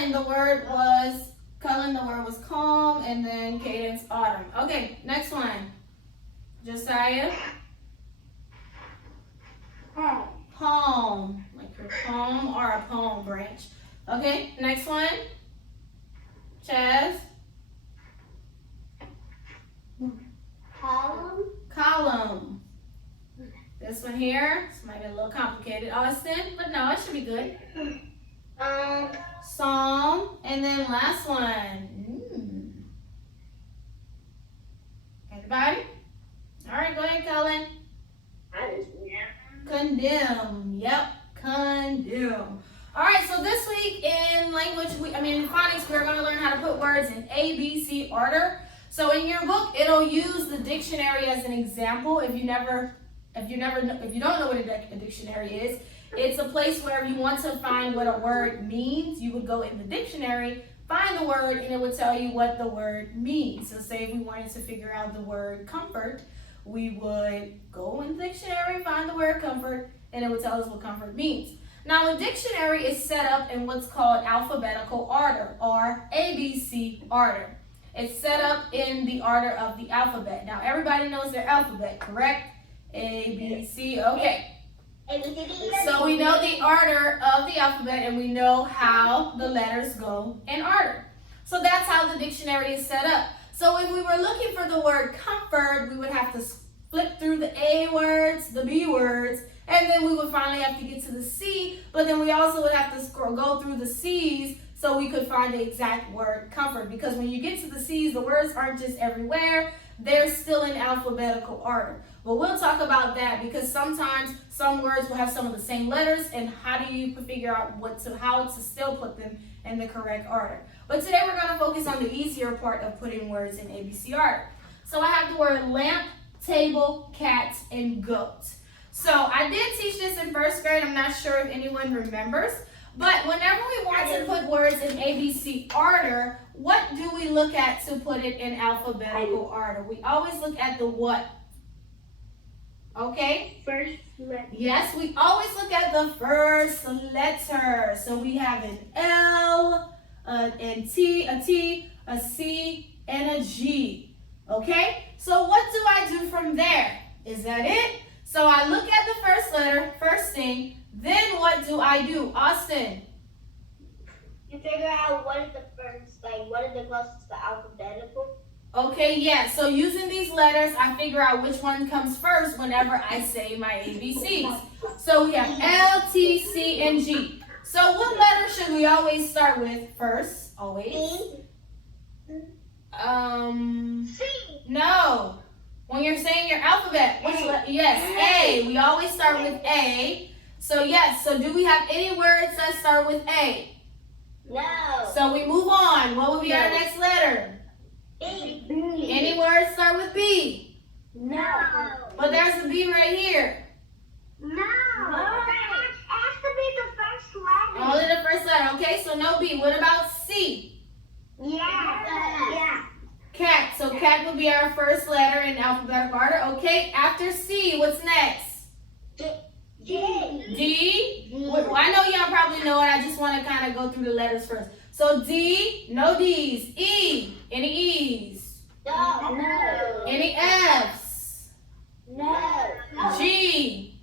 Cullen, the word was calm, and then Cadence, autumn. Okay, next one. Josiah. Palm, like your palm or a palm branch. Okay, next one. Chaz. Column. This one here, this might be a little complicated, Austin, but no, it should be good. Psalm, and then last one. Anybody? All right, go ahead, Cullen. Condemn. Yep, condemn. All right, so this week in in phonics, we're going to learn how to put words in A, B, C order. So in your book, it'll use the dictionary as an example. If you don't know what a dictionary is, it's a place where if you want to find what a word means, you would go in the dictionary, find the word, and it would tell you what the word means. So say if we wanted to figure out the word comfort, we would go in the dictionary, find the word comfort, and it would tell us what comfort means. Now, a dictionary is set up in what's called alphabetical order, or ABC order. It's set up in the order of the alphabet. Now, everybody knows their alphabet, correct? A, B, C, okay. So we know the order of the alphabet, and we know how the letters go in order. So that's how the dictionary is set up. So if we were looking for the word comfort, we would have to flip through the A words, the B words, and then we would finally have to get to the C, but then we also would have to go through the C's so we could find the exact word comfort. Because when you get to the C's, the words aren't just everywhere, they're still in alphabetical order. But we'll talk about that because sometimes some words will have some of the same letters, and how do you figure out how to still put them in the correct order. But today we're going to focus on the easier part of putting words in ABC order. So I have the word lamp, table, cat, and goat. So I did teach this in first grade. I'm not sure if anyone remembers. But whenever we want to put words in ABC order, what do we look at to put it in alphabetical order? We always look at the what? Okay? First letter. Yes, we always look at the first letter. So we have an L, a T, a C, and a G. Okay? So what do I do from there? Is that it? So I look at the first letter, first thing, then what do I do? Austin? You figure out what is the first, what is the closest to alphabetical? Okay, yeah, so using these letters, I figure out which one comes first whenever I say my ABCs. So we have L, T, C, and G. So what letter should we always start with first? Always? C. No. When you're saying your alphabet, which letter? Yes, A. We always start with A. So yes, so do we have any words that start with A? No. So we move on. What would be our next letter? B. Any words start with B? No. But there's a B right here. No. It has to be the first letter. Only the first letter. Okay, so no B. What about C? Yeah. Cat. So cat would be our first letter in alphabetical order. Okay, after C, what's next? D. Well, I know y'all probably know it. I just want to kind of go through the letters first. So D, no D's. E, any E's? No. Any F's? No. G,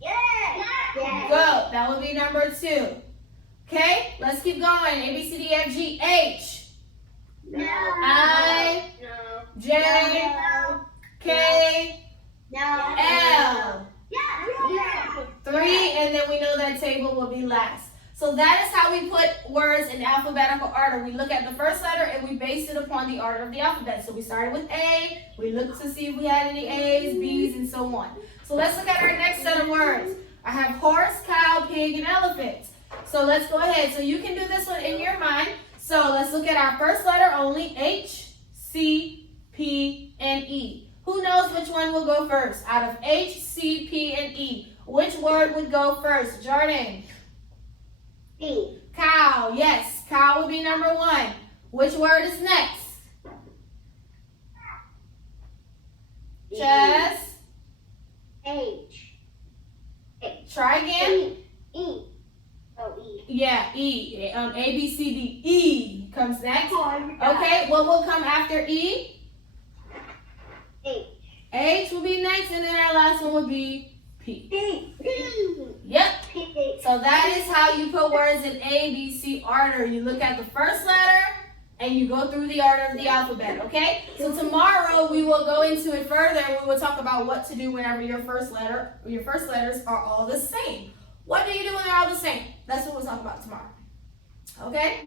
Yeah. go. That would be number 2. Okay, let's keep going. A, B, C, D, F, G, H. No. I, No. J, K, No. L. Yeah. 3, and then we know that table will be last. So that is how we put words in alphabetical order. We look at the first letter and we base it upon the order of the alphabet. So we started with A, we looked to see if we had any A's, B's, and so on. So let's look at our next set of words. I have horse, cow, pig, and elephant. So let's go ahead. So you can do this one in your mind. So let's look at our first letter only, H, C, P, and E. Who knows which one will go first? Out of H, C, P, and E, which word would go first? Jordan? B. Cow. Yes, cow would be number 1. Which word is next? Chess? H. Try again. E. Oh, E. Yeah, E. A, B, C, D. E comes next. Oh, I forgot. Okay, what will come after E? H. H will be next, and then our last one will be P. P. Yep. P. So that is how you put words in A, B, C order. You look at the first letter, and you go through the order of the alphabet, okay? So tomorrow we will go into it further, and we will talk about what to do whenever your first letters are all the same. What do you do when they're all the same? That's what we'll talk about tomorrow, okay?